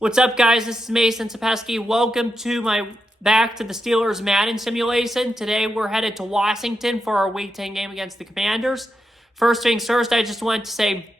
What's up, guys? This is Mason Sapesky. Welcome to back to the Steelers Madden simulation. Today we're headed to Washington for our Week 10 game against the Commanders. First things first, I just wanted to say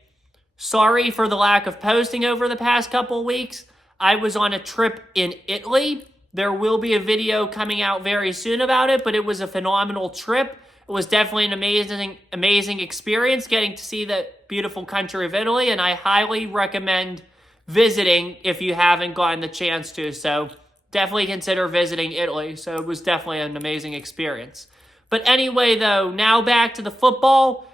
sorry for the lack of posting over the past couple of weeks. I was on a trip in Italy. There will be a video coming out very soon about it, but it was a phenomenal trip. It was definitely an amazing experience getting to see the beautiful country of Italy, and I highly recommend visiting if you haven't gotten the chance to. So definitely consider visiting Italy. So it was definitely an amazing experience. But anyway, though, now back to the football.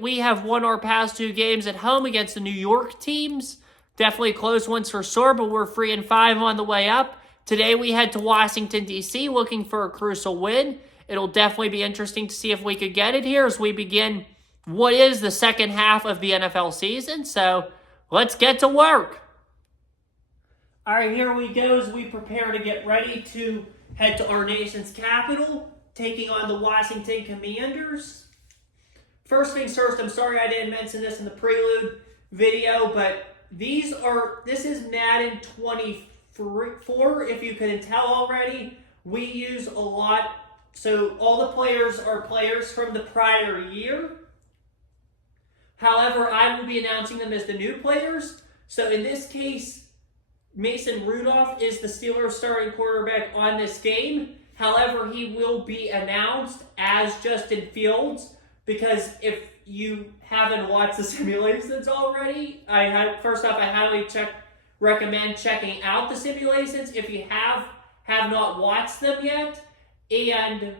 We have won our past two games at home against the New York teams. Definitely close ones for sure, but we're 3-5 on the way up. Today we head to Washington, D.C. looking for a crucial win. It'll definitely be interesting to see if we could get it here as we begin what is the second half of the NFL season. So let's get to work. All right, here we go as we prepare to get ready to head to our nation's capital, taking on the Washington Commanders. First things first, I'm sorry I didn't mention this in the prelude video, but this is Madden 24, if you couldn't tell already. We use a lot, so all the players are players from the prior year. However, I will be announcing them as the new players. So in this case, Mason Rudolph is the Steelers starting quarterback on this game. However, he will be announced as Justin Fields, because if you haven't watched the simulations already, first off, I highly recommend checking out the simulations if you have not watched them yet. And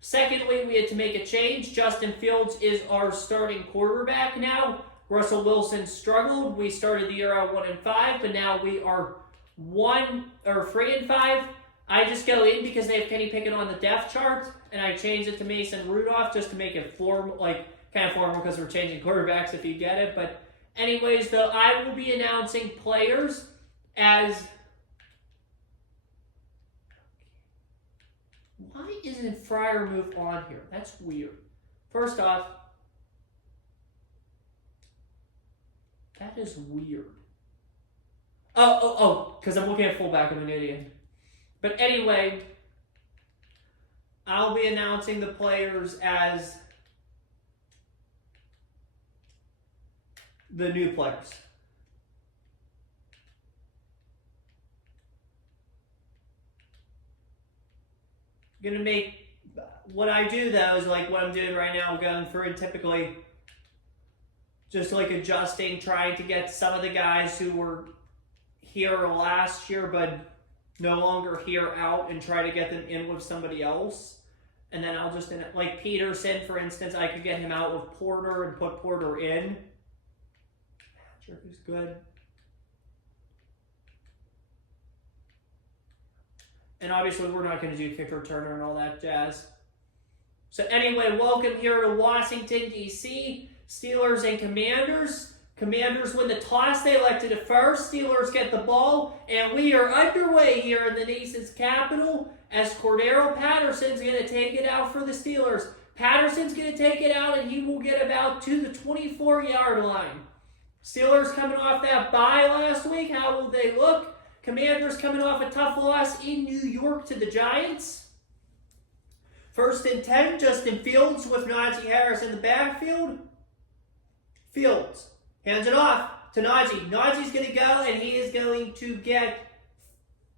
secondly, we had to make a change. Justin Fields is our starting quarterback now. Russell Wilson struggled. We started the year at 1-5, but now we are 3-5. I just go in because they have Kenny Pickett on the depth chart, and I changed it to Mason Rudolph just to make it formal, kind of formal, because we're changing quarterbacks if you get it. But anyways, though, I will be announcing players as. Why isn't Fryer moved on here? That's weird. First off, that is weird. Oh, because I'm looking at fullback. I'm an idiot. But anyway, I'll be announcing the players as the new players. Gonna make what I do though is like what I'm doing right now, going through and typically just like adjusting, trying to get some of the guys who were here last year but no longer here out and try to get them in with somebody else. And then I'll just, like Peterson, for instance, I could get him out with Porter and put Porter in. Patrick is good. And obviously we're not going to do kick returner and all that jazz. So anyway, welcome here to Washington, D.C. Steelers and Commanders. Commanders win the toss. They elected it first. Steelers get the ball. And we are underway here in the nation's capital as Cordero Patterson's going to take it out for the Steelers. Patterson's going to take it out, and he will get about to the 24-yard line. Steelers coming off that bye last week. How will they look? Commanders coming off a tough loss in New York to the Giants. 1st and 10, Justin Fields with Najee Harris in the backfield. Fields hands it off to Najee. Najee's going to go, and he is going to get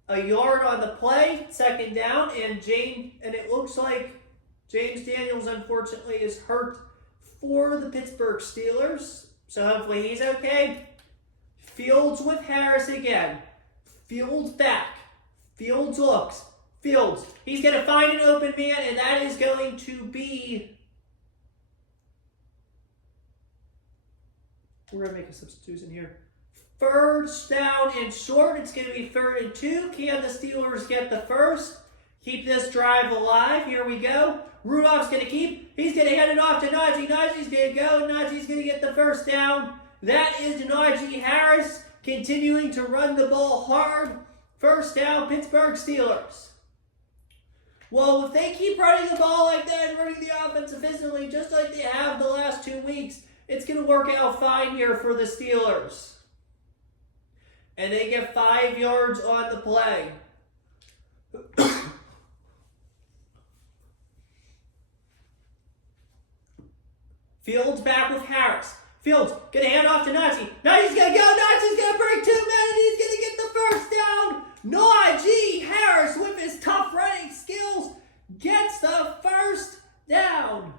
a yard on the play. 2nd down, and it looks like James Daniels, unfortunately, is hurt for the Pittsburgh Steelers. So hopefully he's okay. Fields with Harris again. Fields back. Fields looks. Fields. He's going to find an open man, and that is going to be. We're going to make a substitution here. 1st down and short. It's going to be 3rd and 2. Can the Steelers get the first? Keep this drive alive. Here we go. Rudolph's going to keep. He's going to hand it off to Najee. Najee's going to go. Najee's going to get the 1st down. That is Najee Harris continuing to run the ball hard. 1st down, Pittsburgh Steelers. Well, if they keep running the ball like that and running the offense efficiently, just like they have the last 2 weeks, it's going to work out fine here for the Steelers. and they get 5 yards on the play. Fields back with Harris. Fields gonna hand off to Najee. Najee's gonna go. Najee's gonna break 2 men, and he's gonna get the first down. Najee Harris, with his tough running skills, gets the first down.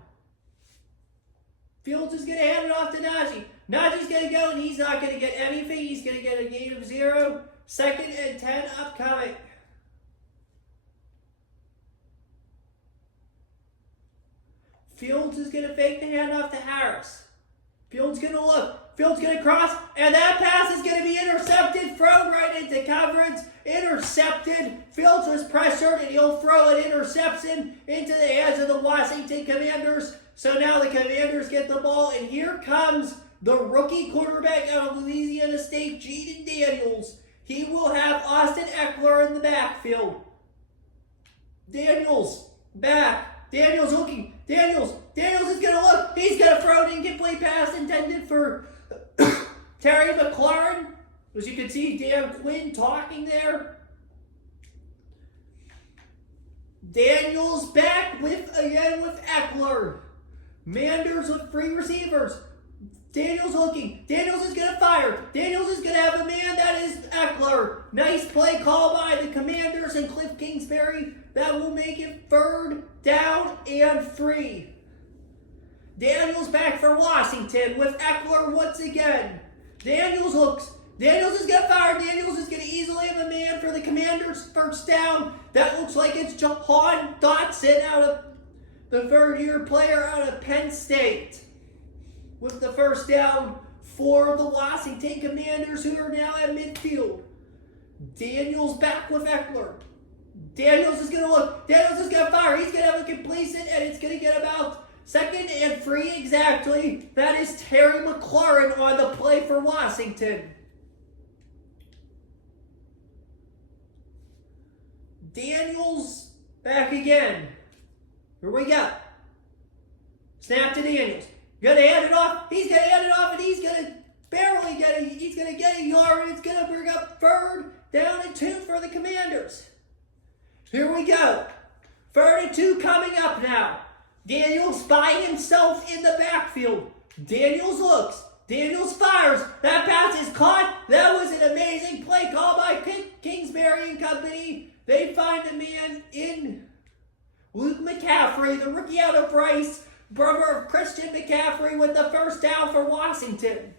Fields is gonna hand it off to Najee. Najee's gonna go, and he's not gonna get anything. He's gonna get a gain of 0. 2nd and 10 upcoming. Fields is going to fake the handoff to Harris. Fields going to look. Fields going to cross. And that pass is going to be intercepted. Thrown right into coverage. Intercepted. Fields was pressured, and he'll throw an interception into the hands of the Washington Commanders. So now the Commanders get the ball. And here comes the rookie quarterback out of Louisiana State, Jaden Daniels. He will have Austin Eckler in the backfield. Daniels back. Daniels looking. Daniels is going to look. He's going to throw an incomplete pass intended for Terry McLaurin. As you can see, Dan Quinn talking there. Daniels back again with Eckler. Manders with 3 receivers. Daniels looking. Daniels is going to fire. Daniels is going to have a man. That is Eckler. Nice play call by the Commanders and Cliff Kingsbury. That will make it 3rd down and 3. Daniels back for Washington with Eckler once again. Daniels looks. Daniels is going to fire. Daniels is going to easily have a man for the Commanders' first down. That looks like it's Jahan Dotson, out of the 3rd-year player out of Penn State, with the first down for the Washington Commanders, who are now at midfield. Daniels back with Eckler. Daniels is going to look. Daniels is going to fire. He's going to have a completion, and it's going to get about 2nd and 3 exactly. That is Terry McLaurin on the play for Washington. Daniels back again. Here we go. Snap to Daniels. Gonna hand it off. He's gonna hand it off, and he's gonna barely get it. He's gonna get a yard. It's gonna bring up 3rd down and 2 for the Commanders. Here we go. 3rd and 2 coming up now. Daniels by himself in the backfield. Daniels looks. Daniels fires. That pass is caught. That was an amazing play call by Kingsbury and company. They find a man in Luke McCaffrey, the rookie out of Rice, brother of Christian McCaffrey, with the first down for Washington.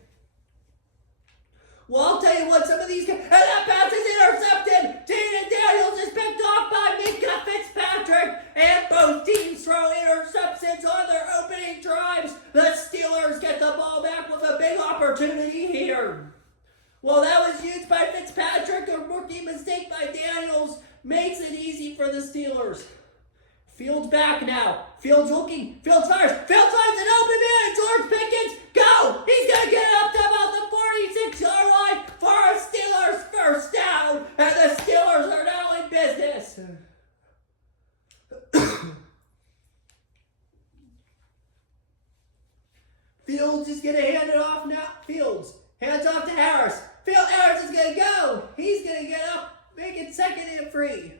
Well, I'll tell you what, some of these guys, and that pass is intercepted. Jaden Daniels is picked off by Minka Fitzpatrick, and both teams throw interceptions on their opening drives. The Steelers get the ball back with a big opportunity here. Well, that was used by Fitzpatrick. A rookie mistake by Daniels makes it easy for the Steelers. Fields back now. Fields looking. Fields fires. Fields finds an open man. George Pickens. Go! He's going to get it up to about the 46-yard line for a Steelers first down. And the Steelers are now in business. Fields is going to hand it off now. Fields hands off to Harris. Harris is going to go. He's going to get up. Make it 2nd and 3.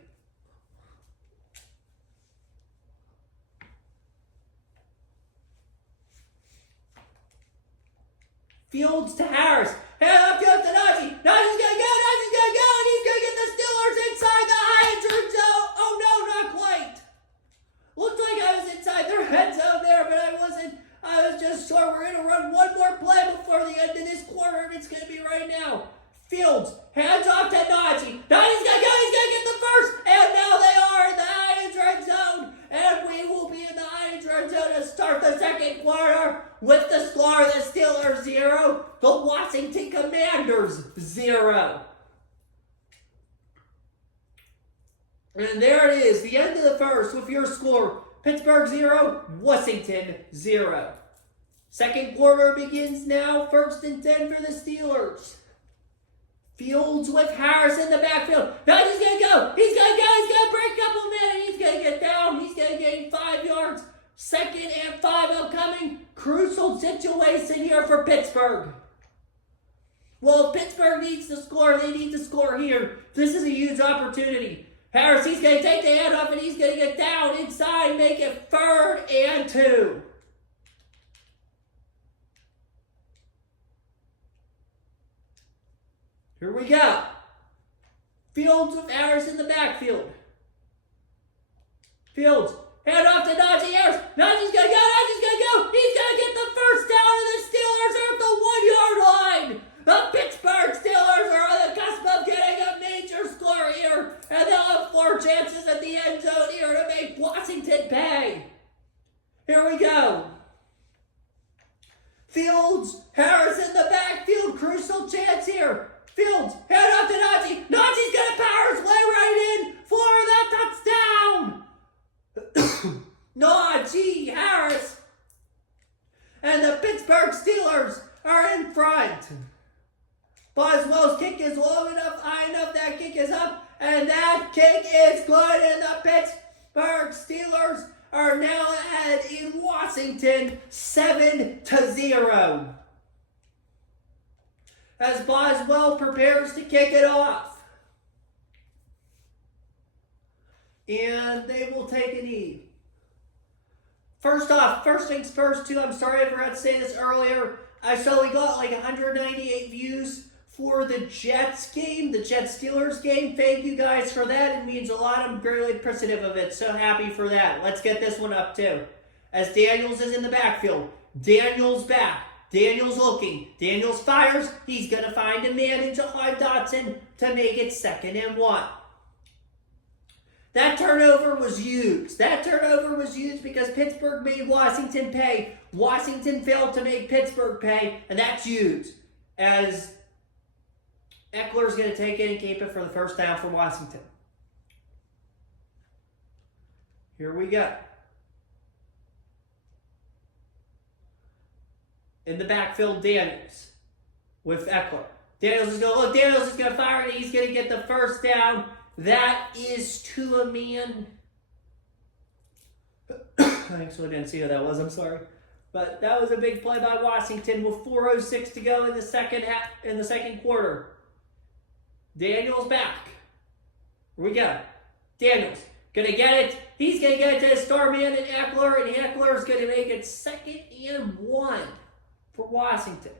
Fields to Harris. Hand off to Najee. Najee's gonna go. Najee's gonna go, and he's gonna get the Steelers inside the high end zone. Oh no, not quite. Looked like I was inside their end zone there, but I wasn't. I was just sure. We're gonna run one more play before the end of this quarter, and it's gonna be right now. Fields hands off to Najee. Najee's gonna go. He's gonna get the first, and now they are in the high end zone, and we will be in the high end zone to start the 2nd quarter. With the score, the Steelers 0, the Washington Commanders 0. And there it is, the end of the first with your score. Pittsburgh 0, Washington 0. 2nd quarter begins now, 1st and 10 for the Steelers. Fields with Harris in the backfield. Now he's going to go. He's going to go. He's going to break a couple men. He's going to get down. He's going to gain 5 yards. 2nd and 5 upcoming. Crucial situation here for Pittsburgh. Well, Pittsburgh needs to score. They need to score here. This is a huge opportunity. Harris, he's going to take the handoff and he's going to get down inside, make it 3rd and 2. Here we go. Fields with Harris in the backfield. Fields, hand off to Najee Harris. Najee's going to go, Najee's going to go. He's going to get the first down, and the Steelers are at the 1-yard line. The Pittsburgh Steelers are on the cusp of getting a major score here, and they'll have 4 chances at the end zone here to make Washington pay. Here we go. Fields, Harris in the backfield, crucial chance here. Fields, hand off to Najee. Najee's going to power his way right in for the touchdown. Najee Harris and the Pittsburgh Steelers are in front. Boswell's kick is long enough, high enough, that kick is up, and that kick is good, and the Pittsburgh Steelers are now ahead in Washington 7-0. As Boswell prepares to kick it off. And they will take a knee. First off, first things first too, I'm sorry I forgot to say this earlier. I saw we got like 198 views for the Jets game, the Jets-Steelers game. Thank you guys for that. It means a lot. I'm really appreciative of it. So happy for that. Let's get this one up too. As Daniels is in the backfield. Daniels back. Daniels looking. Daniels fires. He's going to find a man in Jahan Dotson to make it 2nd and 1. That turnover was huge. That turnover was huge because Pittsburgh made Washington pay. Washington failed to make Pittsburgh pay, and that's huge. As Eckler's going to take it and keep it for the first down for Washington. Here we go. In the backfield, Daniels with Eckler. Daniels is going to look. Daniels is going to fire, and he's going to get the first down. That is to a man. I actually didn't see who that was. I'm sorry. But that was a big play by Washington with 4:06 to go in the second quarter. Daniels back. Here we go. Daniels gonna get it. He's gonna get it to his star man in Eckler, and Eckler is gonna make it 2nd and 1 for Washington.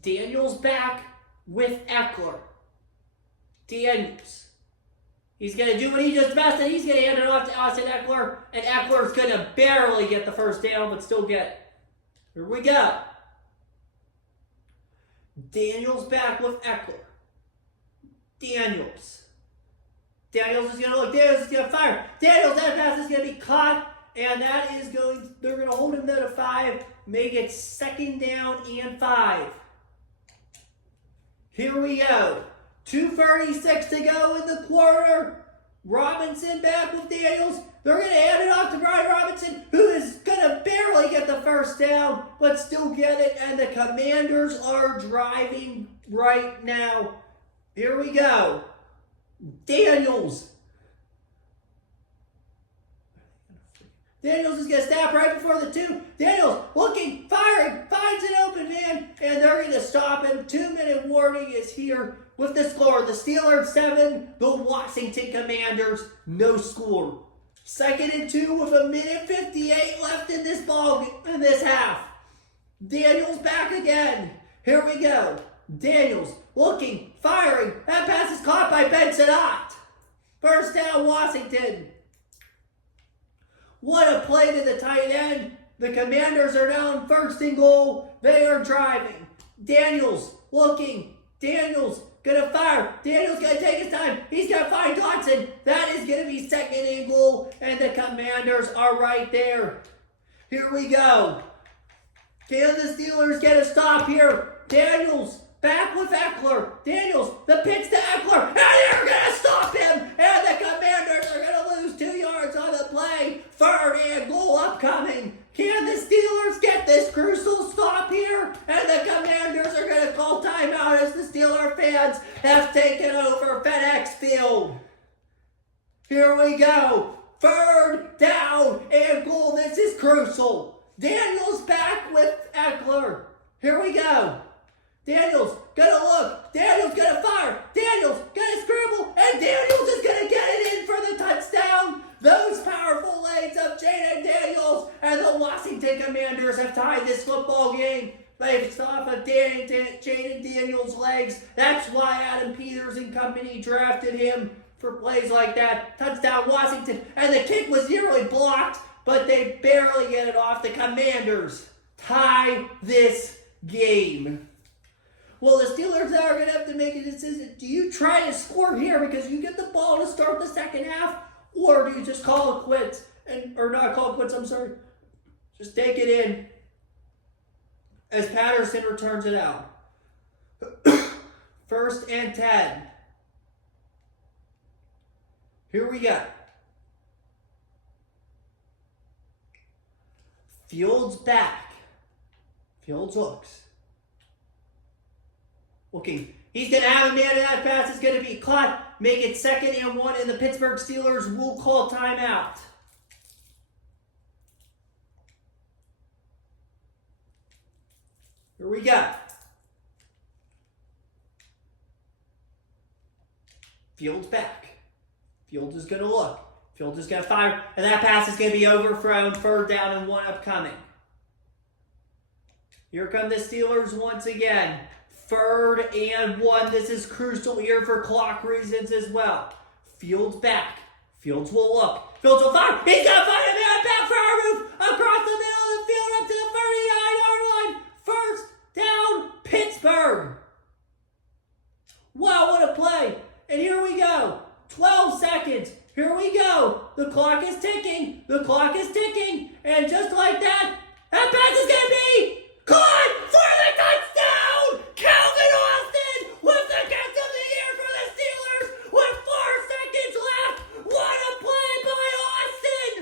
Daniels back with Eckler. Daniels. He's going to do what he does best, and he's going to hand it off to Austin Eckler, and Eckler's going to barely get the first down, but still get it. Here we go. Daniels back with Eckler. Daniels. Daniels is going to look. Daniels is going to fire. Daniels, that pass is going to be caught, and that is going, they're going to hold him there to 5, make it 2nd down and 5. Here we go. 2:36 to go in the quarter. Robinson back with Daniels. They're going to hand it off to Brian Robinson, who is going to barely get the first down, but still get it. And the Commanders are driving right now. Here we go. Daniels. Daniels is going to snap right before the 2. Daniels looking, firing, finds an open man, and they're going to stop him. 2-minute warning is here with the score. The Steelers 7, the Washington Commanders no score. 2nd and 2 with 1:58 left in this half. Daniels back again. Here we go. Daniels looking, firing. That pass is caught by Benson Ott. First down, Washington. What a play to the tight end. The Commanders are now in 1st and goal. They are driving. Daniels looking. Daniels going to fire. Daniels going to take his time. He's going to find Dotson. That is going to be 2nd and goal. And the Commanders are right there. Here we go. Can the Steelers get a stop here? Daniels back with Eckler. Daniels, the pitch to Eckler. And they're going to stop him. And the Commanders are going to lose 2 yards on the play. 3rd and goal upcoming. Can the Steelers get this crucial stop here? And the Commanders are going to call timeout as the Steeler fans have taken over FedEx Field. Here we go. 3rd down and goal. This is crucial. Daniels back with Eckler. Here we go. Daniels gonna look. Daniels gonna fire. Daniels gonna scramble. And Daniels is gonna get it in for the touchdown. Those powerful legs of Jaden Daniels and the Washington Commanders have tied this football game. Based off of Jaden Daniels' legs. That's why Adam Peters and company drafted him for plays like that. Touchdown Washington. And the kick was nearly blocked, but they barely get it off. The Commanders tie this game. Well, the Steelers are going to have to make a decision. Do you try to score here because you get the ball to start the second half? Or do you just call it quits? Or not call it quits, I'm sorry. Just take it in as Patterson returns it out. 1st and 10. Here we go. Fields back. Fields looks. Looking. He's going to have a man, and that pass is going to be caught. Make it 2nd and 1, and the Pittsburgh Steelers will call timeout. Here we go. Fields back. Fields is going to look. Fields is going to fire. And that pass is going to be overthrown. 3rd down and 1 upcoming. Here come the Steelers once again. 3rd and 1. This is crucial here for clock reasons as well. Fields back. Fields will look. Fields will fire. He's going to find a man back for our move. Across the middle of the field up to the 39-yard line. 1st down, Pittsburgh. Wow, what a play. And here we go. 12 seconds. Here we go. The clock is ticking. The clock is ticking. And just like that, that pass is going to be caught for the touchdown. Calvin Austin with the catch of the year for the Steelers with 4 seconds left. What a play by Austin.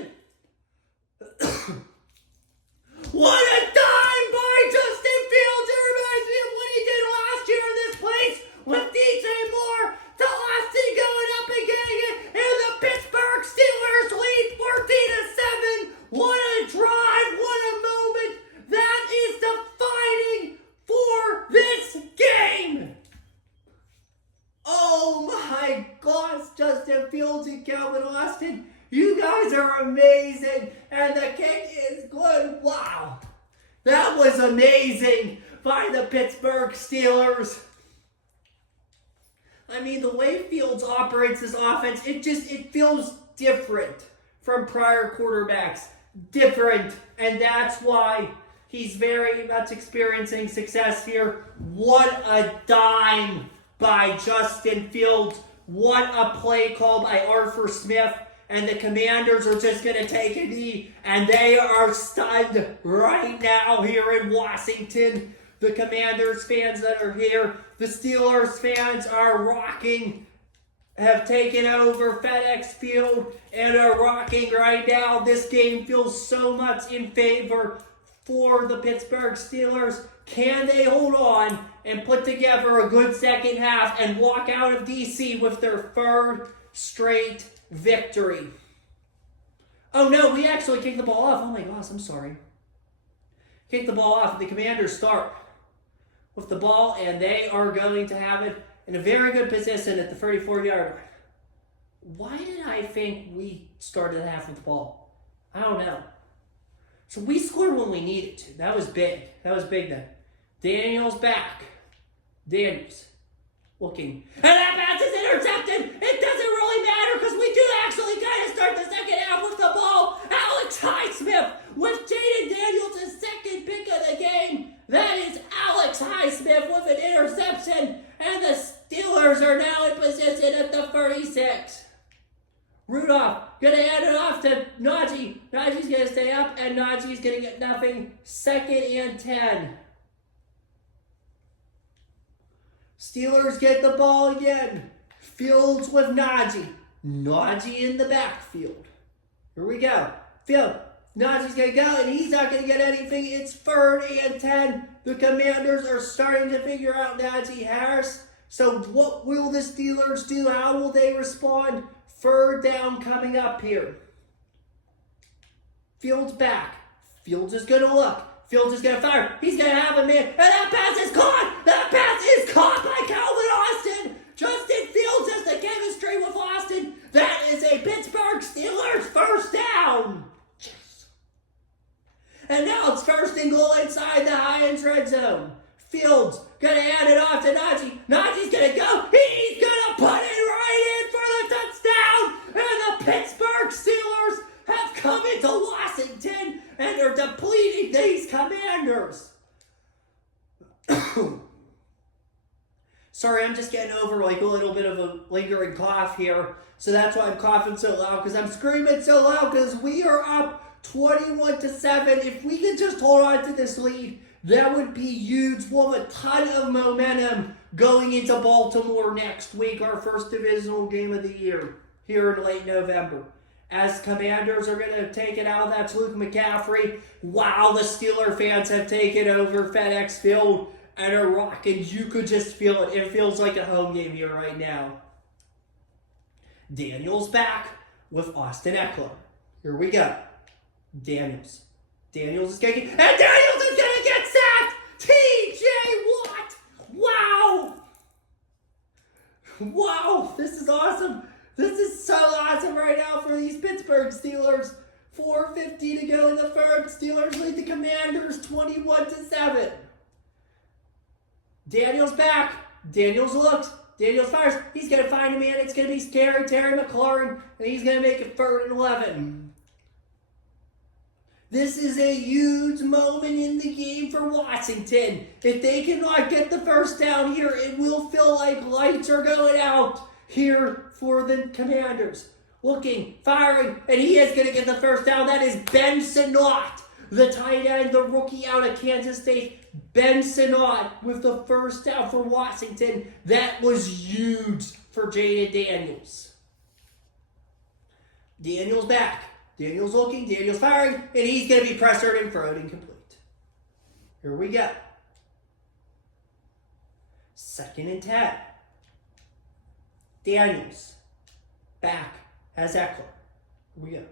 What a dime by Justin Fields. It reminds me of what he did last year in this place with DJ Moore to Austin going up and getting it. And the Pittsburgh Steelers lead 14-7. What a drive. What a moment. That is defining for this game. Oh my gosh, Justin Fields and Calvin Austin. You guys are amazing. And the kick is good. Wow. That was amazing by the Pittsburgh Steelers. I mean, the way Fields operates his offense, it feels different from prior quarterbacks. Different. And that's why he's very much experiencing success here. What a dime by Justin Fields. What a play call by Arthur Smith. And the Commanders are just going to take a knee. And they are stunned right now here in Washington. The Commanders fans that are here, the Steelers fans are rocking, have taken over FedEx Field and are rocking right now. This game feels so much in favor for the Pittsburgh Steelers. Can they hold on and put together a good second half and walk out of D.C. with their 3rd straight victory? Oh no, we actually kicked the ball off. Oh my gosh, I'm sorry. Kicked the ball off. The Commanders start with the ball, and they are going to have it in a very good position at the 34-yard line. Why did I think we started the half with the ball? I don't know. So we scored when we needed to. That was big. That was big then. Daniels back. Daniels looking. And that pass is intercepted. It doesn't really matter because we do actually kind of start the second half with the ball. Alex Highsmith with Jaden Daniels, his 2nd pick of the game. That is Alex Highsmith with an interception. And the Steelers are now in position at the 36. Rudolph going to hand it off to Najee. Najee's going to stay up, and Najee's going to get nothing. 2nd and 10. Steelers get the ball again. Fields with Najee. Najee in the backfield. Here we go. Field. Najee's going to go, and he's not going to get anything. It's 3rd and 10. The Commanders are starting to figure out Najee Harris. So what will the Steelers do? How will they respond? 3rd down coming up here. Fields back. Fields is going to look. Fields is going to fire. He's going to have a man. And that pass is caught. That pass is caught by Calvin Austin. Justin Fields has the chemistry with Austin. That is a Pittsburgh Steelers first down. Yes. And now it's first and goal inside the Heinz red zone. Fields going to hand it off to Najee. Najee's going to go. He's going to put it right in for the touchdown. And the Pittsburgh Steelers have come into Washington and are depleting these Commanders. Sorry, I'm just getting over like a little bit of a lingering cough here. So that's why I'm coughing so loud, because I'm screaming so loud, because we are up 21-7. If we could just hold on to this lead, that would be huge. We'll have a ton of momentum going into Baltimore next week, our first divisional game of the year, here in late November. As Commanders are going to take it out, that's Luke McCaffrey. Wow, the Steeler fans have taken over FedEx Field and are rocking. You could just feel it. It feels like a home game here right now. Daniels back with Austin Eckler. Here we go. Daniels is going to get... And Daniels is going to get sacked! T.J. Watt! Wow! Wow, this is awesome. This is so awesome right now for these Pittsburgh Steelers. 4:50 to go in the third. Steelers lead the Commanders 21-7. Daniels back. Daniels looks. Daniels fires. He's going to find a man. It's going to be scary. Terry McLaurin. And he's going to make it 3rd and 11. This is a huge moment in the game for Washington. If they cannot get the first down here, it will feel like lights are going out here for the Commanders. Looking, firing, and he is going to get the first down. That is Ben Sinnott, the tight end, the rookie out of Kansas State. Ben Sinnott with the first down for Washington. That was huge for Jaden Daniels. Daniels back. Daniels looking, Daniels firing, and he's going to be pressured and thrown incomplete. Here we go. 2nd and 10. Daniels back as Eckler. Here we go.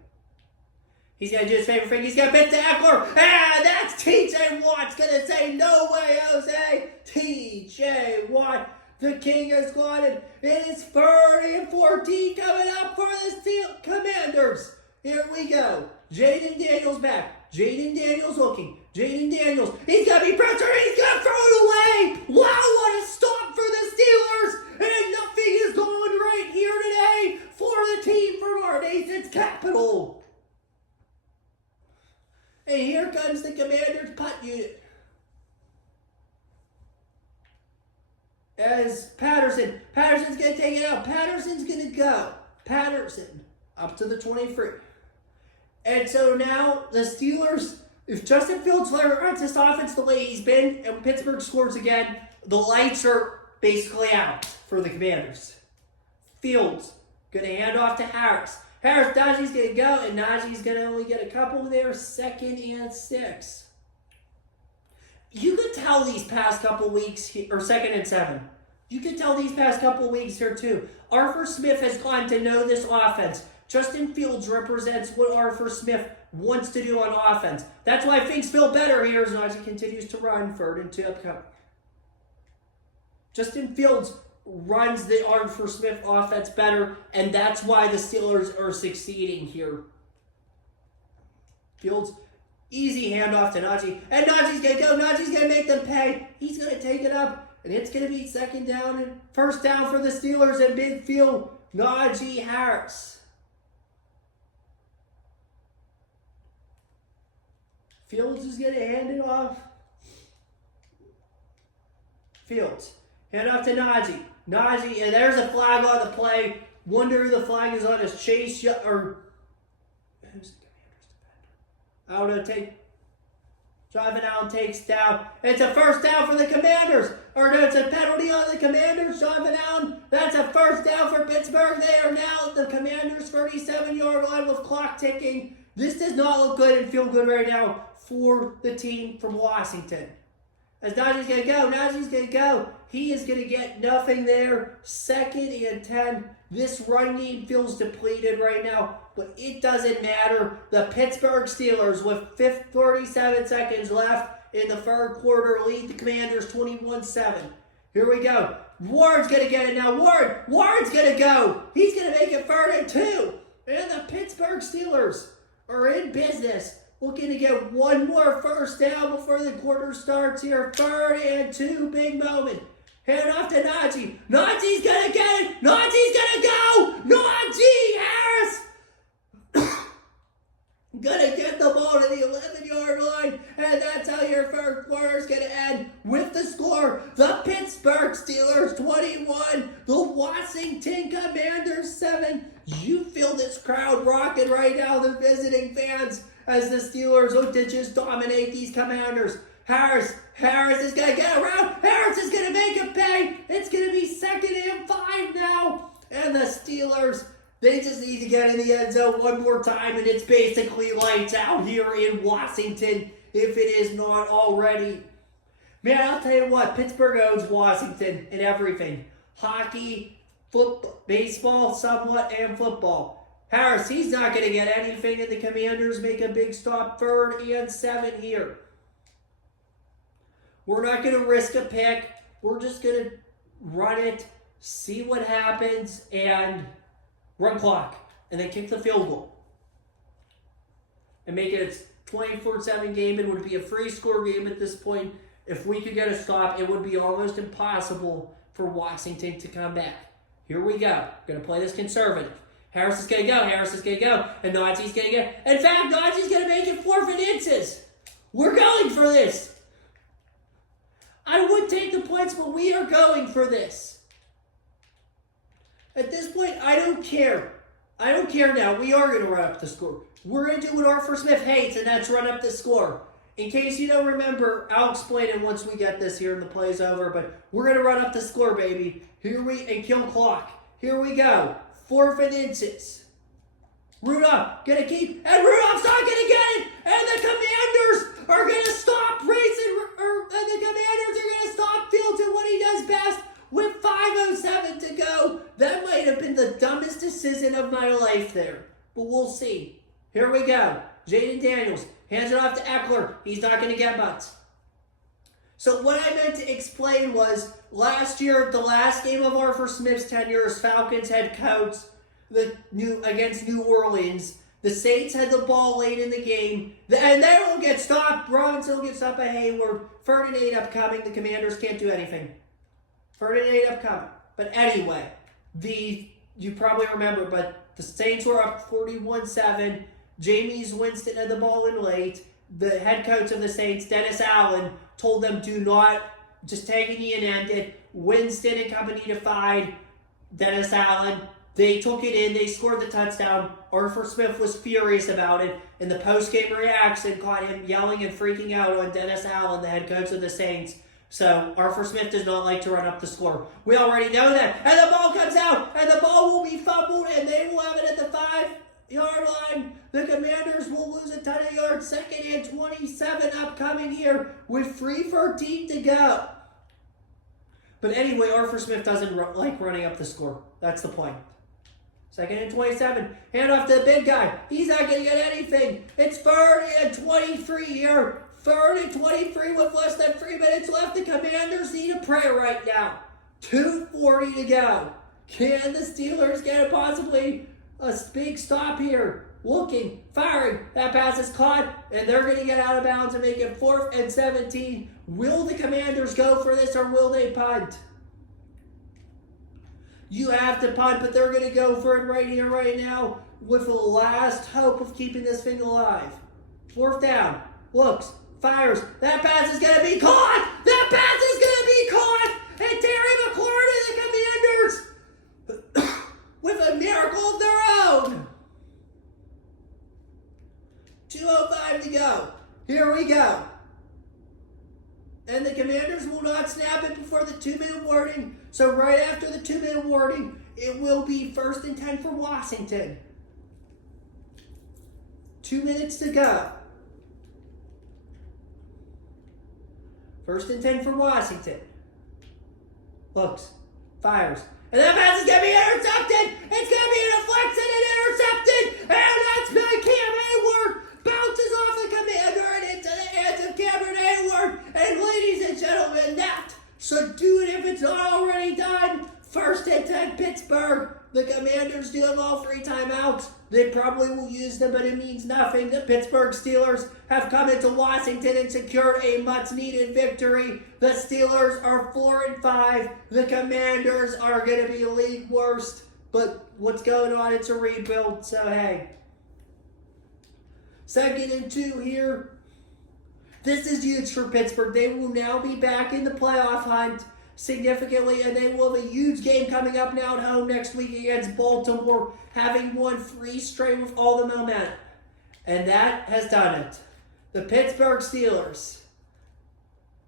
He's going to do his favorite thing. He's going to pitch to Eckler. And that's T.J. Watt's going to say, no way, Jose. T.J. Watt, the king has gone. And it is 3rd and 14 coming up for the Commanders. Here we go. Jaden Daniels back. Jaden Daniels looking. Jaden Daniels. He's going to be pressured. He's going to throw it away. Wow, what a stop for the Steelers. And nothing is going right here today for the team from our nation's capital. And here comes the Commanders punt unit. As Patterson's going to take it out. Patterson's going to go. Patterson up to the 23. And so now the Steelers, if Justin Fields runs this offense the way he's been and Pittsburgh scores again, the lights are basically out for the Commanders. Fields going to hand off to Harris. Najee's going to go, and Najee's going to only get a couple there, 2nd and 6. You could tell these past couple weeks, or 2nd and 7. You could tell these past couple weeks here too. Arthur Smith has gone to know this offense. Justin Fields represents what Arthur Smith wants to do on offense. That's why things feel better here as Najee continues to run 3rd and 2 upcoming. Justin Fields runs the Arthur Smith offense better, and that's why the Steelers are succeeding here. Fields, easy handoff to Najee, and Najee's going to go. Najee's going to make them pay. He's going to take it up, and it's going to be 2nd down and 1st down for the Steelers at midfield. Najee Harris. Fields is going to hand it off. Fields. Hand off to Najee. Najee, and there's a flag on the play. Wonder who the flag is on. Is Chase or who's the Commanders defender? I don't know. Jonathan Allen takes down. It's a 1st down for the Commanders. Or no, it's a penalty on the Commanders. Jonathan Allen. That's a 1st down for Pittsburgh. They are now at the Commanders' 37-yard line with clock ticking. This does not look good and feel good right now for the team from Washington. As Najee's going to go. Najee's going to go. He is going to get nothing there. 2nd and 10. This run game feels depleted right now, but it doesn't matter. The Pittsburgh Steelers, with 37 seconds left in the third quarter, lead the Commanders 21-7. Here we go. Ward's going to get it now. Ward's going to go. He's going to make it 3rd and 2. And the Pittsburgh Steelers are in business. Looking to get one more first down before the quarter starts here. 3rd and 2, big moment. Hand off to Najee. Najee's going to get it. Najee's going to go. Najee Harris going to get the ball to the 11-yard line. And that's how your third quarter is going to end with the score. The Pittsburgh Steelers 21. The Washington Commanders 7. You feel this crowd rocking right now, the visiting fans, as the Steelers look to just dominate these Commanders. Harris is going to get around. Harris is going to make a pay. It's going to be 2nd and 5 now. And the Steelers, they just need to get in the end zone one more time, and it's basically lights out here in Washington, if it is not already. Man, I'll tell you what, Pittsburgh owns Washington in everything. Hockey, football, baseball somewhat, and football. Harris, he's not going to get anything, and the Commanders make a big stop. 3rd and 7 here. We're not going to risk a pick. We're just going to run it, see what happens, and run clock, and then kick the field goal. And make it a 24-7 game. It would be a free score game at this point. If we could get a stop, it would be almost impossible for Washington to come back. Here we go. We're going to play this conservative. Harris is going to go. Harris is going to go. And Najee's going to get. In fact, Najee's going to make it 4th inches. We're going for this. I would take the points, but we are going for this. At this point, I don't care. I don't care now. We are going to run up the score. We're going to do what Arthur Smith hates, and that's run up the score. In case you don't remember, I'll explain it once we get this here and the play's over, but we're going to run up the score, baby. And kill clock. Here we go. 4th and inches. Rudolph going to keep, and Rudolph's not going to get it, and the Commanders are going to stop racing, and the Commanders are going to stop Fields in what he does best with 5:07 to go. That might have been the dumbest decision of my life there, but we'll see. Here we go. Jaden Daniels hands it off to Eckler. He's not going to get much. So what I meant to explain was, last year, the last game of Arthur Smith's tenure as Falcons head coach, against New Orleans, the Saints had the ball late in the game, and they will get stopped. Robinson will get stopped by Hayward. 3rd and 8 upcoming. The Commanders can't do anything. 3rd and 8 upcoming. But anyway, you probably remember, but the Saints were up 41-7. Jameis Winston had the ball in late. The head coach of the Saints, Dennis Allen, told them do not just take a knee and end it. Winston and company defied Dennis Allen. They took it in. They scored the touchdown. Arthur Smith was furious about it. And the post-game reaction caught him yelling and freaking out on Dennis Allen, the head coach of the Saints. So Arthur Smith does not like to run up the score. We already know that. And the ball comes out. And the ball will be fumbled. And they will have it at the 5-yard line. The Commanders will lose a ton of yards. 2nd and 27 upcoming here with 3:13 to go. But anyway, Arthur Smith doesn't like running up the score. That's the point. 2nd and 27. Hand off to the big guy. He's not going to get anything. It's 3rd and 23 here. 3rd and 23 with less than 3 minutes left. The Commanders need a prayer right now. 2:40 to go. Can the Steelers get possibly a big stop here? Looking, firing. That pass is caught, and they're going to get out of bounds and make it 4th and 17. Will the Commanders go for this, or will they punt? You have to punt, but they're going to go for it right here, right now, with the last hope of keeping this thing alive. 4th down. Looks. Fires. That pass is going to be caught! That pass is going to be caught! And Terry McLaurin and the Commanders with a miracle of their own. 2:05 to go. Here we go. And the Commanders will not snap it before the 2-minute warning. So right after the 2-minute warning, it will be 1st and 10 for Washington. 2 minutes to go. 1st and 10 for Washington. looks, fires. And that pass is going to be intercepted. It's going to be deflected and intercepted. And that's by Cam Hayward. Bounces off the Commander and into the hands of Cameron Hayward. And ladies and gentlemen, that should do it if it's not already done. First and 10 Pittsburgh. The Commanders do have all 3 timeouts. They probably will use them, but it means nothing. The Pittsburgh Steelers have come into Washington and secured a much-needed victory. The Steelers are 4-5. The Commanders are going to be league worst. But what's going on? It's a rebuild, so hey. 2nd and 2 here. This is huge for Pittsburgh. They will now be back in the playoff hunt significantly, and they will have a huge game coming up now at home next week against Baltimore, having won 3 straight with all the momentum. And that has done it. The Pittsburgh Steelers,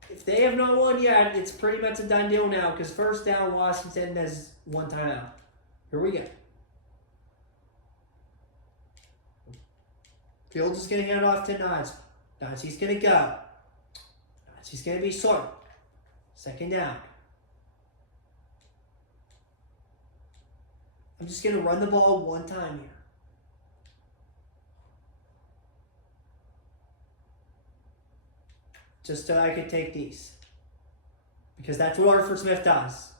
if they have not won yet, it's pretty much a done deal now, because first down, Washington has 1 timeout. Here we go. Fields is going to hand off to Najee. Najee's going to go. Najee's going to be short. 2nd down. I'm just going to run the ball 1 time here. Just so I could take these. Because that's what Arthur Smith does.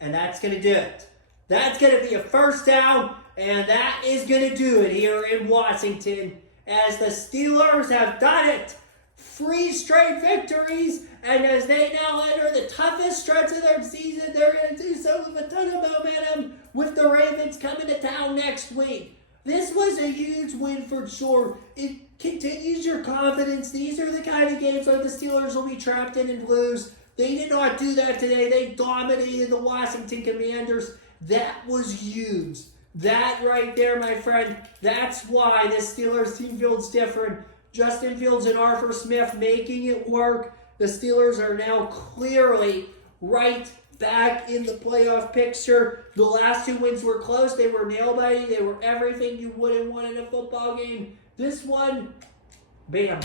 And that's going to do it. That's going to be a first down. And that is going to do it here in Washington. As the Steelers have done it. 3 straight victories. And as they now enter the toughest stretch of their season, they're going to do so with a ton of momentum with the Ravens coming to town next week. This was a huge win for sure. It continues your confidence. These are the kind of games like the Steelers will be trapped in and lose. They did not do that today. They dominated the Washington Commanders. That was huge. That right there, my friend, that's why this Steelers team feels different. Justin Fields and Arthur Smith making it work. The Steelers are now clearly right back in the playoff picture. The last 2 wins were close. They were nail-biting. They were everything you wouldn't want in a football game. This one, bam.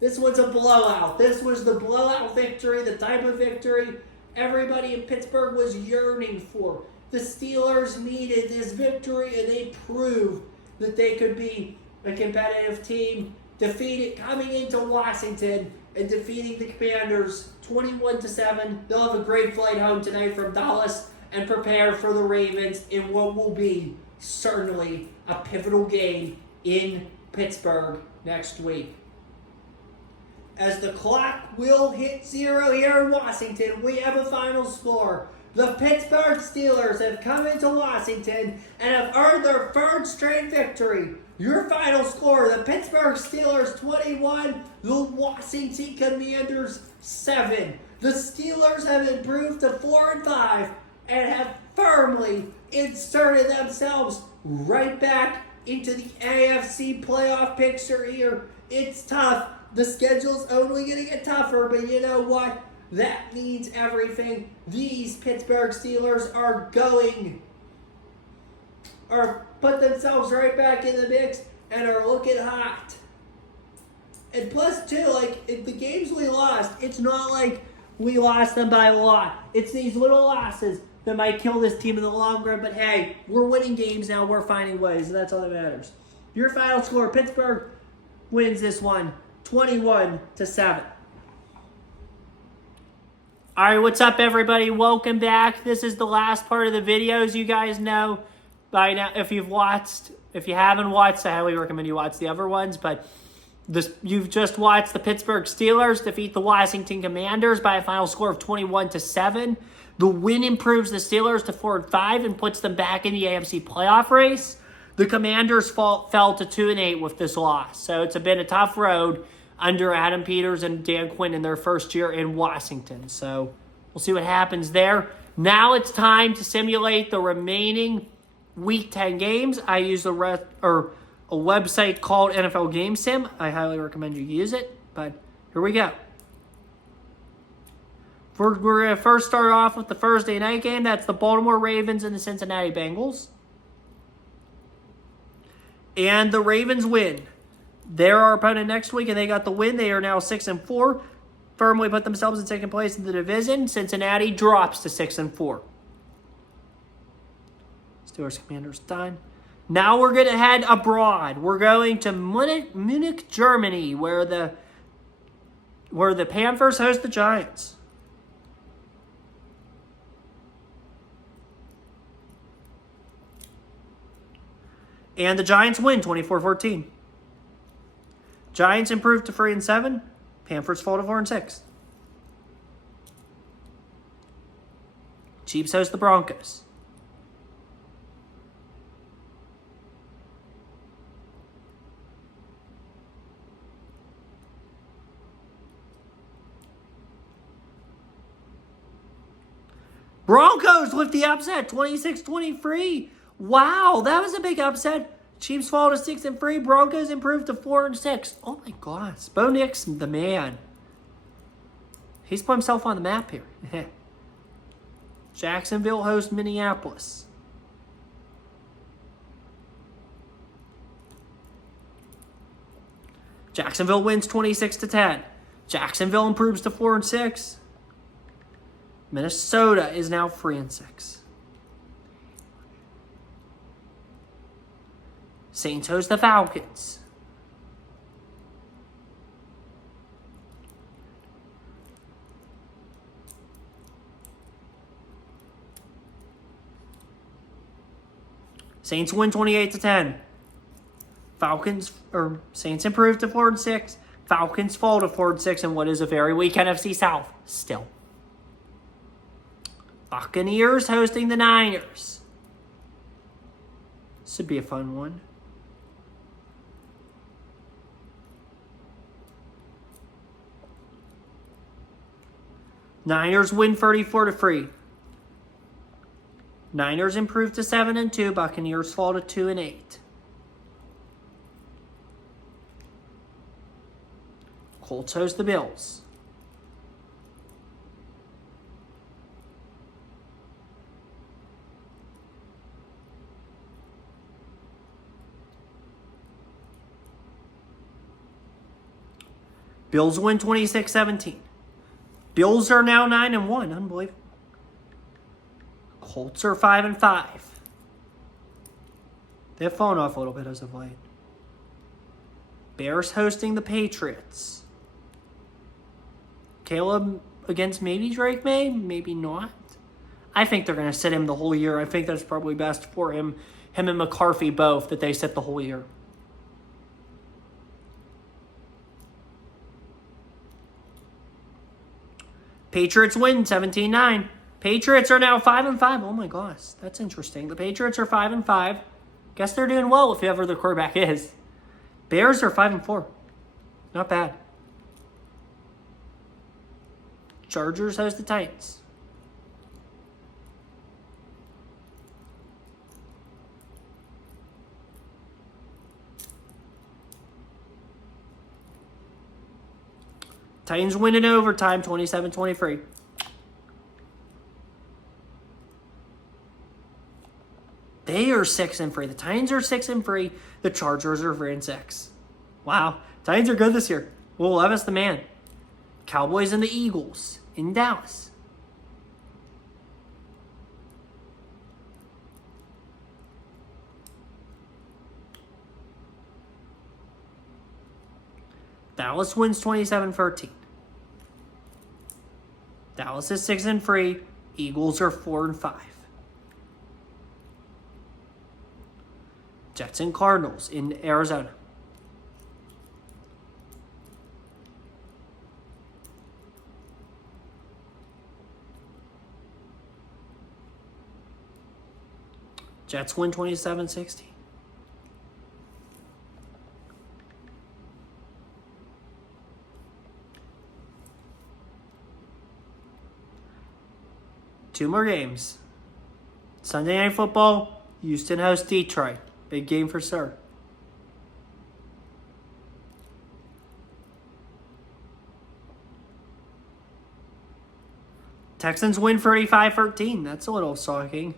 This one's a blowout. This was the blowout victory, the type of victory everybody in Pittsburgh was yearning for. The Steelers needed this victory, and they proved that they could be a competitive team. Defeated coming into Washington and defeating the Commanders 21-7. They'll have a great flight home tonight from Dallas and prepare for the Ravens in what will be certainly a pivotal game in Pittsburgh next week. As the clock will hit 0 here in Washington, we have a final score. The Pittsburgh Steelers have come into Washington and have earned their 3rd straight victory. Your final score, the Pittsburgh Steelers 21, the Washington Commanders 7. The Steelers have improved to 4-5 and have firmly inserted themselves right back into the AFC playoff picture here. It's tough. The schedule's only going to get tougher, but you know what? That means everything. These Pittsburgh Steelers are put themselves right back in the mix and are looking hot. And plus, too, like, if the games we lost, it's not like we lost them by a lot. It's these little losses that might kill this team in the long run. But hey, we're winning games now. We're finding ways, and that's all that matters. Your final score, Pittsburgh wins this one 21-7. All right, what's up, everybody? Welcome back. This is the last part of the video. As you guys know by now, if you haven't watched, I highly recommend you watch the other ones. But you've just watched the Pittsburgh Steelers defeat the Washington Commanders by a final score of 21-7. The win improves the Steelers to 4-5 and puts them back in the AFC playoff race. The Commanders fell to 2-8 with this loss, so it's been a tough road under Adam Peters and Dan Quinn in their first year in Washington. So we'll see what happens there. Now it's time to simulate the remaining Week 10 games. I use a website called NFL Game Sim. I highly recommend you use it, but here we go. We're going to first start off with the Thursday night game. That's the Baltimore Ravens and the Cincinnati Bengals. And the Ravens win. They're our opponent next week, and they got the win. They are now 6-4. firmly put themselves in second place in the division. Cincinnati drops to 6-4. Steelers Commanders done. Now we're going to head abroad. We're going to Munich, Germany, where the Panthers host the Giants. And the Giants win 24-14. Giants improve to 3-7. Panthers fall to 4-6. Chiefs host the Broncos. Broncos lift the upset, 26-23. Wow, that was a big upset. Chiefs fall to 6-3. Broncos improve to 4-6. Oh my gosh, Bo Nix, the man. He's put himself on the map here. Jacksonville hosts Minneapolis. Jacksonville wins 26-10. Jacksonville improves to 4-6. Minnesota is now 3-6. Saints host the Falcons. Saints win 28-10. Saints improve to 4-6. Falcons fall to 4-6 in what is a very weak NFC South still. Buccaneers hosting the Niners. This would be a fun one. Niners win 34-3. Niners improve to 7-2. Buccaneers fall to 2-8. Colts host the Bills. Bills win 26-17. Bills are now 9-1. Unbelievable. Colts are 5-5. They've fallen off a little bit as of late. Bears hosting the Patriots. Caleb against maybe Drake May, maybe not. I think they're going to sit him the whole year. I think that's probably best for him. Him and McCarthy both, that they sit the whole year. Patriots win 17-9. Patriots are now 5-5. Oh my gosh, that's interesting. The Patriots are 5-5. Guess they're doing well if whoever the quarterback is. Bears are 5-4. Not bad. Chargers host the Titans. Titans win in overtime, 27-23. They are 6-3. The Titans are 6-3. The Chargers are 3-6. Wow, Titans are good this year. Will Levis the man. Cowboys and the Eagles in Dallas. Dallas wins 27-13. Dallas is 6-3. Eagles are 4-5. Jets and Cardinals in Arizona. Jets win 27-16. Two more games. Sunday Night Football, Houston hosts Detroit. Big game for Sir. Texans win 35-13. That's a little shocking.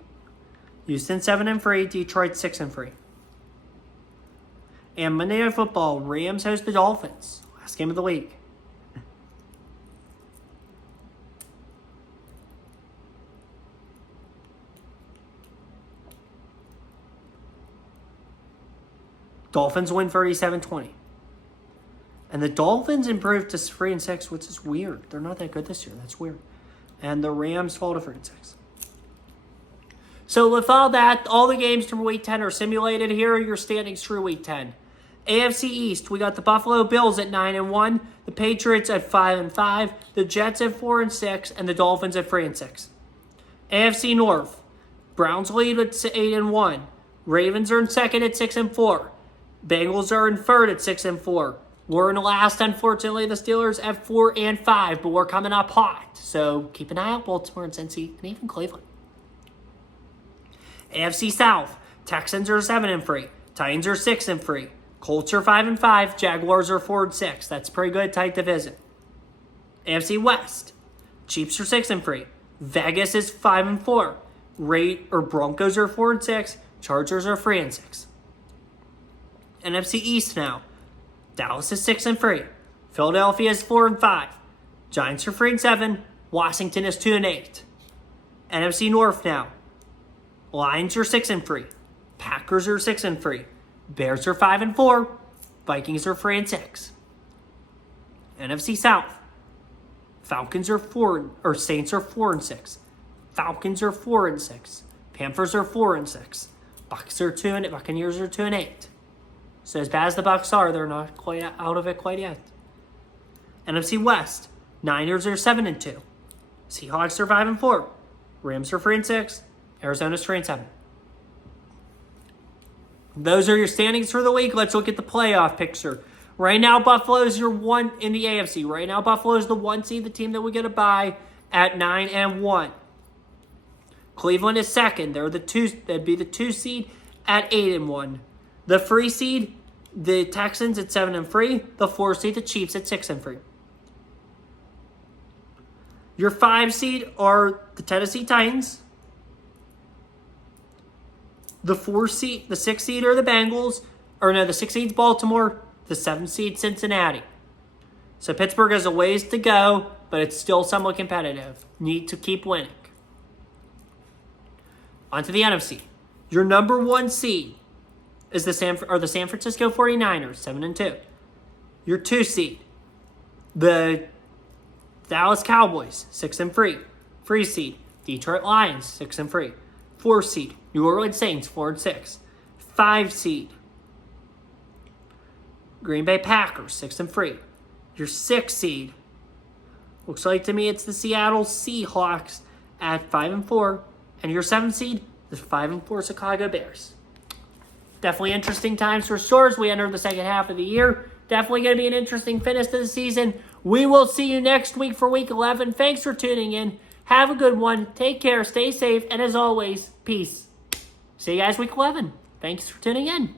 Houston 7-3. Detroit 6-3. And Monday Night Football, Rams host the Dolphins. Last game of the week. Dolphins win 37-20. And the Dolphins improved to 3-6, which is weird. They're not that good this year. That's weird. And the Rams fall to 3-6. So with all that, all the games from Week 10 are simulated. Here are your standings for Week 10. AFC East, we got the Buffalo Bills at 9-1, the Patriots at 5-5, the Jets at 4-6, and the Dolphins at 3-6. AFC North, Browns lead at 8-1, Ravens are in second at 6-4, Bengals are in third at 6-4. We're in last, unfortunately, the Steelers at 4-5, but we're coming up hot. So keep an eye out, Baltimore and Cincy, and even Cleveland. AFC South, Texans are 7-3, Titans are 6-3, Colts are 5-5, Jaguars are 4-6. That's pretty good, tight division. AFC West, Chiefs are 6-3, Vegas is 5-4, Broncos are 4-6, Chargers are 3-6. NFC East now, Dallas is 6-3, Philadelphia is 4-5, Giants are 3-7, Washington is 2-8. NFC North now, Lions are 6-3, Packers are 6-3, Bears are 5-4, Vikings are 3-6. NFC South, Saints are 4-6, Falcons are 4-6, Panthers are 4-6, Buccaneers are 2-8. So as bad as the Bucs are, they're not quite out of it quite yet. NFC West, Niners are 7-2, Seahawks are 5-4, Rams are 3-6, Arizona's 3-7. Those are your standings for the week. Let's look at the playoff picture. Right now, Buffalo's your one in the AFC. Right now, Buffalo's the 1 seed, the team that we get a bye at 9-1. Cleveland is second. They'd be the 2 seed at 8-1. The 3 seed, the Texans at 7-3. The 4 seed, the Chiefs at 6-3. Your 5 seed are the Tennessee Titans. The 6 seed are the Bengals. The 6 seed's Baltimore. The 7 seed, Cincinnati. So Pittsburgh has a ways to go, but it's still somewhat competitive. Need to keep winning. On to the NFC. Your number 1 seed is the San Francisco 49ers, 7-2. Your 2 seed, the Dallas Cowboys, 6-3. 3 seed, Detroit Lions, 6-3. 4 seed, New Orleans Saints, 4-6. 5 seed, Green Bay Packers, 6-3. Your 6 seed, looks like to me it's the Seattle Seahawks at 5-4. And your 7 seed, the 5-4 Chicago Bears. Definitely interesting times for stores. We enter the second half of the year. Definitely going to be an interesting finish to the season. We will see you next week for Week 11. Thanks for tuning in. Have a good one. Take care. Stay safe. And as always, peace. See you guys Week 11. Thanks for tuning in.